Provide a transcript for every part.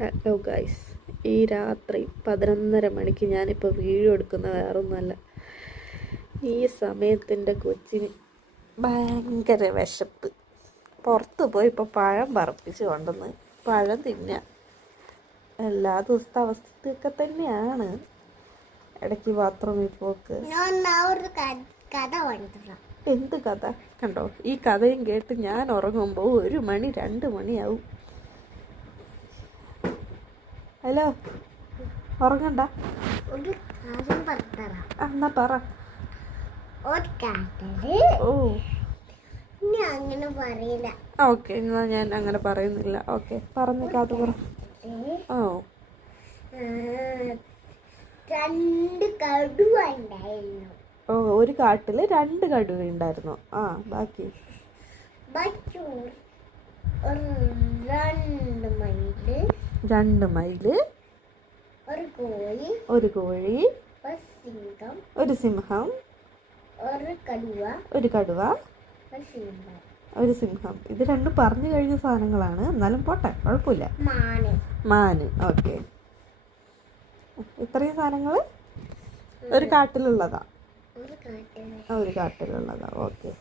Hello guys, ഈ രാത്രി 11:30 മണിക്ക് ഞാനിപ്പോൾ വീഡിയോ എടുക്കുന്ന വേറൊന്നുമല്ല. ഈ സമയത്തിൻ്റെ കൊച്ചിന് ഭയങ്കര വിശപ്പ്. പുറത്ത് പോയി ഇപ്പോൾ പഴം പറപ്പിച്ച് കൊണ്ടുവന്ന് പഴം തിന്നുക. എല്ലാ ദിവസത്തെ അവസ്ഥയൊക്കെ തന്നെയാണ്. ഇടയ്ക്ക് ബാത്റൂമിൽ പോക്ക്. എന്ത് കഥ? കണ്ടോ, ഈ കഥയും കേട്ട് ഞാൻ ഉറങ്ങുമ്പോൾ 1 മണി 2 മണിയാവും. ഹലോ, ഉറങ്ങണ്ട. എന്നാ പറ. ഓക്കെ, എന്നാ ഞാൻ അങ്ങനെ പറയുന്നില്ല. ഓക്കെ, പറഞ്ഞു കഥ പറ. ഓ, 2 കടുവ ഉണ്ടായിരുന്നു. ഓ, ഒരു കാട്ടില് 2 കടുവ ഉണ്ടായിരുന്നു. ആ, ബാക്കി 2 മൈല് ഒരു കോഴി, ഒരു സിംഹം, ഒരു കടുവ, ഒരു സിംഹം. ഇത് രണ്ടും പറഞ്ഞു കഴിഞ്ഞ സാധനങ്ങളാണ്, എന്നാലും പോട്ടെ, കുഴപ്പമില്ല. മാന്. ഓക്കെ, ഇത്രയും സാധനങ്ങൾ ഒരു കാട്ടിലുള്ളതാ. ഒരു കാട്ടിലുള്ളതാ. ഓക്കെ,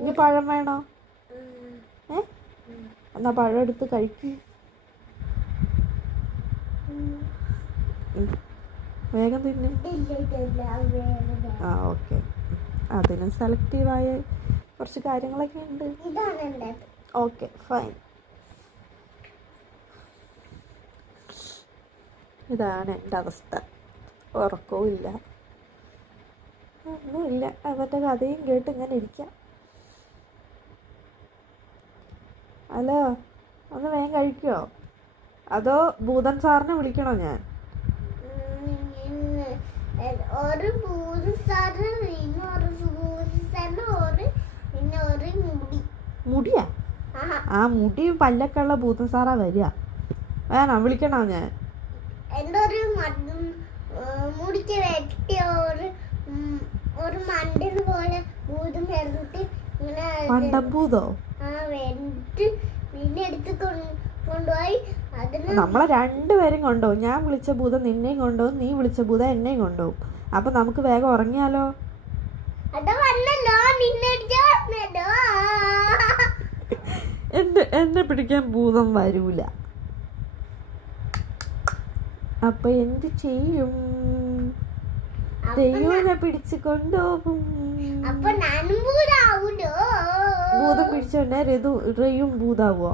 ഇനി പഴം വേണോ? എന്നാ പഴം എടുത്ത് കഴിക്കും. വേഗം തിന്നും. ആ, ഓക്കെ. അതിനും സെലക്റ്റീവായ കുറച്ച് കാര്യങ്ങളൊക്കെ ഉണ്ട്. Okay, fine. ഇതാണ് എൻ്റെ അവസ്ഥ. ഉറക്കവും ഇല്ല, ഒന്നുമില്ല. അവൻ്റെ കഥയും കേട്ട് ഇങ്ങനെ ഇരിക്കാം. ഹലോ, ഒന്ന് വേഗം കഴിക്കുമോ? അതോ ഭൂതൻ സാറിനെ വിളിക്കണോ ഞാൻ? മുടിയാ? ആ, മുടിയും പല്ലൊക്കെ ഉള്ള ഭൂതൻ സാറാ വരിക. വേണോ? വിളിക്കണോ ഞാൻ? മുടിക്ക് വെട്ടിയ ഒരു മണ്ടന് പോലെ ഭൂതം ചേർന്നിട്ട് പണ്ടഭൂതോ? പിന്നെ എടുത്ത് കൊണ്ടുപോയി. നമ്മളെ 2 പേരും കൊണ്ടുപോകും. ഞാൻ വിളിച്ച ഭൂതം നിന്നെയും കൊണ്ടുപോകും, നീ വിളിച്ച ഭൂതം എന്നെയും കൊണ്ടുപോകും. അപ്പൊ നമുക്ക് വേഗം ഉറങ്ങിയാലോ? എന്നെ പിടിക്കാൻ ഭൂതം വരൂല. അപ്പൊ എന്ത് ചെയ്യും? ദൈവനെ പിടിച്ച് കൊണ്ടുപോകും. ഭൂതം പിടിച്ചോണ്ടേ റെയും ഭൂതാവോ?